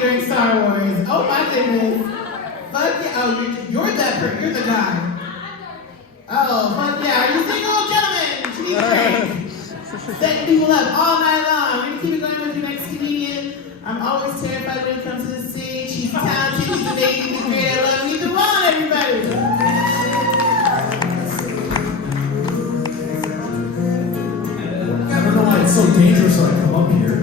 during Star Wars. Oh my goodness. Fuck yeah. Oh, you're that person. You're the guy. Oh, fuck yeah. Are you single, gentlemen? She's great. Setting people up all night long. We're gonna keep it going with your next comedian. I'm always terrified when it comes to the stage. She's talented, she's amazing, she's great. I love you. Come on, everybody. I don't know why it's so dangerous when I come up here.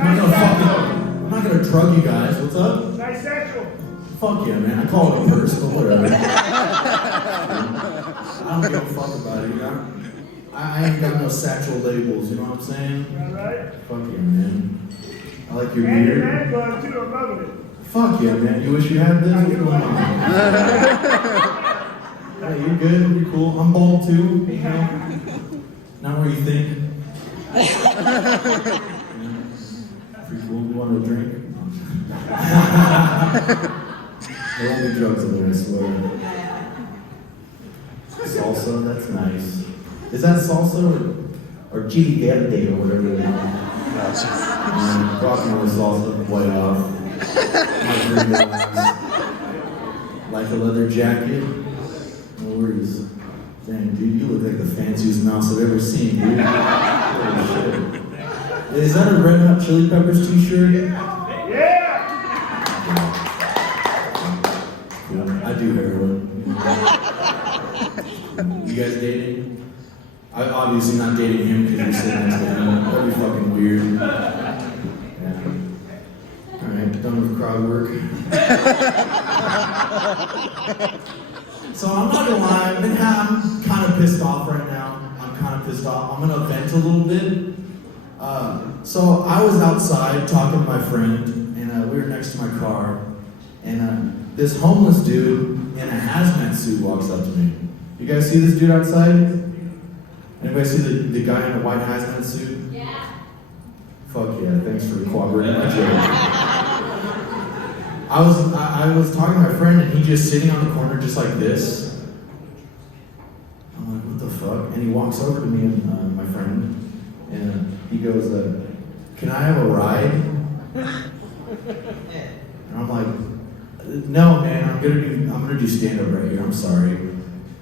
I'm not gonna drug you guys. What's up? Bisexual. Fuck yeah, man. I call it a purse, but whatever. I don't give a fuck about it. I ain't got no sexual labels, you know what I'm saying? Alright. Fuck yeah, man. I like your And your beard. man club too, I'm loving it. Fuck yeah, man. You wish you had this? What's going on? Hey, you're good. You're cool. I'm bald too. You know? Not where you think. Pretty cool. You want a drink? There won't be drugs in there, I swear. Salsa, that's nice. Is that salsa or chili verde or whatever they are? Rocking with salsa, white off. Like a leather jacket. No worries. Dang, dude, you look like the fanciest mouse I've ever seen, dude. Holy shit. Is that a Red Hot Chili Peppers t-shirt? Yeah! Yeah, I do heroin. You guys dating? I'm obviously not dating him because you're sitting next to him. That'd be fucking weird. Yeah. Alright, done with crowd work. So I'm not gonna lie, I'm kind of pissed off right now. I'm kind of pissed off. I'm gonna vent a little bit. So I was outside talking to my friend, and we were next to my car, and this homeless dude in a hazmat suit walks up to me. You guys see this dude outside? Anybody see the guy in a white hazmat suit? Yeah. Fuck yeah, thanks for cooperating with my joke. I was talking to my friend and he just sitting on the corner just like this. I'm like, what the fuck? And he walks over to me and my friend and he goes, can I have a ride? And I'm like, no man, I'm gonna do stand-up right here, I'm sorry.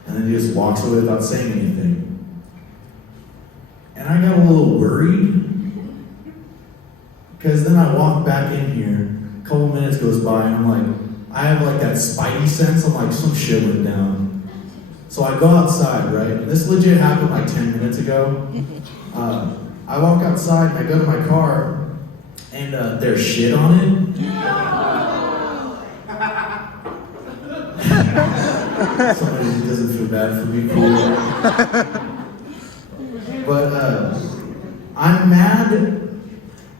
And then he just walks away without saying anything. And I got a little worried, because then I walk back in here, a couple minutes goes by, and I'm like, I have like that spidey sense, I'm like, some shit went down. So I go outside, right? This legit happened like 10 minutes ago. I walk outside, and I go to my car, and there's shit on it. Somebody who doesn't feel bad for me, cool. But I'm mad.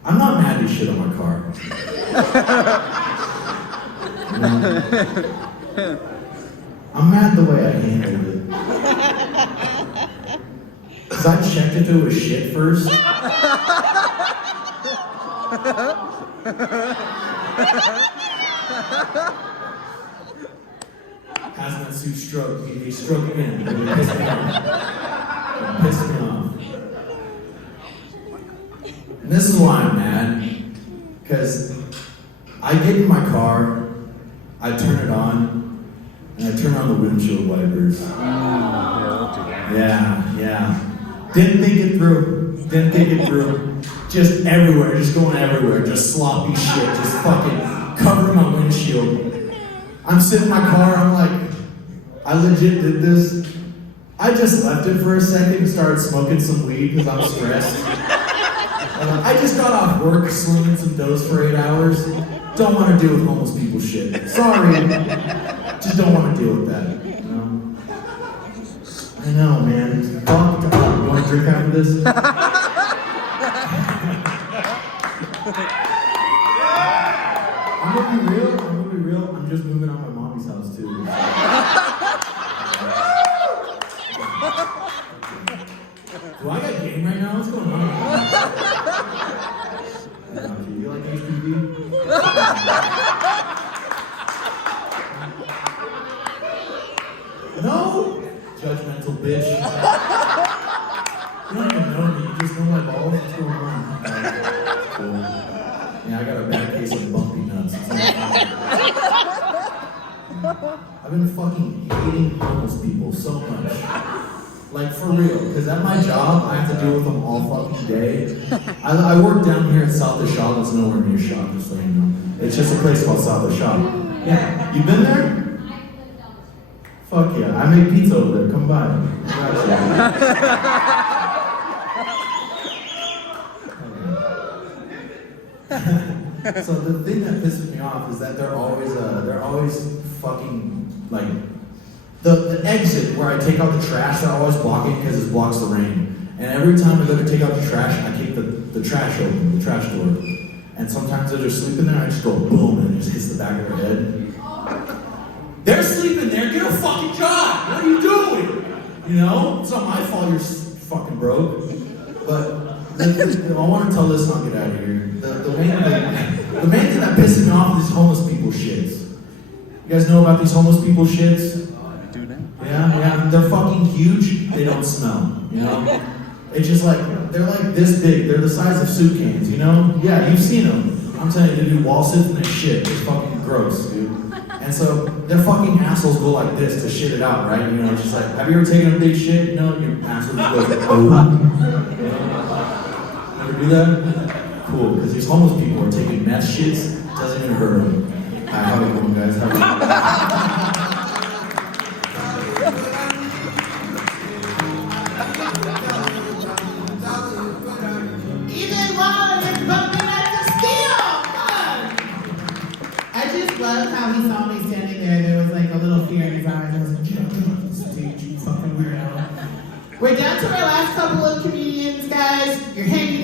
I'm not mad at shit on my car. I'm mad the way I handled it. Because I checked if it was shit first. Hazmat suit stroke. He stroked me in. He pissed me off. He pissed me off. And this is why I'm mad. Because I get in my car, I turn it on, and I turn on the windshield wipers. Yeah. Didn't think it through. Just everywhere, just going everywhere. Just sloppy shit, just fucking covering my windshield. I'm sitting in my car, I'm like, I legit did this. I just left it for a second and started smoking some weed because I'm stressed. I just got off work slinging some dose for 8 hours. Don't want to deal with homeless people shit. Sorry. Just don't want to deal with that. You know? I know, man. Fuck. You want to drink after this? I'm gonna be real. I'm just moving out my mommy's house too. Do I got game right now? What's going on? Do you like HPV? No? Judgmental bitch. You don't even know me, you just know my balls. What's going on? Cool. Yeah, I got a bad case of bumpy. I've been fucking hating homeless people so much. Like, for real. Because at my job, I have to deal with them all fucking day. I work down here at South of Shaw. That's nowhere near Shaw, just so you know. It's just a place called South of Shaw. Yeah. You been there? Fuck yeah. I make pizza over there. Come by. So the thing that pisses me off is that they're always fucking, like, the exit where I take out the trash, they're always blocking because it blocks the rain. And every time I go to take out the trash, I kick the trash open, the trash door. And sometimes they're just sleeping there, I just go boom, and it just hits the back of their head. They're sleeping there, get a fucking job! What are you doing? You know? It's not my fault you're fucking broke. But I want to tell this and I'll get out of here. The main thing that pisses me off is these homeless people shits. You guys know about these homeless people shits? Do now. Yeah, they're fucking huge, they don't smell, you know? It's just like, they're like this big, they're the size of soup cans, you know? Yeah, you've seen them. I'm telling you, they do wall sits and they shit, it's fucking gross, dude. And so, their fucking assholes go like this to shit it out, right? You know, it's just like, have you ever taken a big shit? You know, your asshole just goes, oh. You know? Ever do that? Cool, because these homeless people are taking meth shits, doesn't even hurt them. Alright, how you doing, guys? How you Even while it's bumping at the steel! I just love how he saw me standing there. There was like a little fear in his eyes. I was like, get off the stage, you fucking weirdo. We're down to our last couple of comedians, guys. You're hanging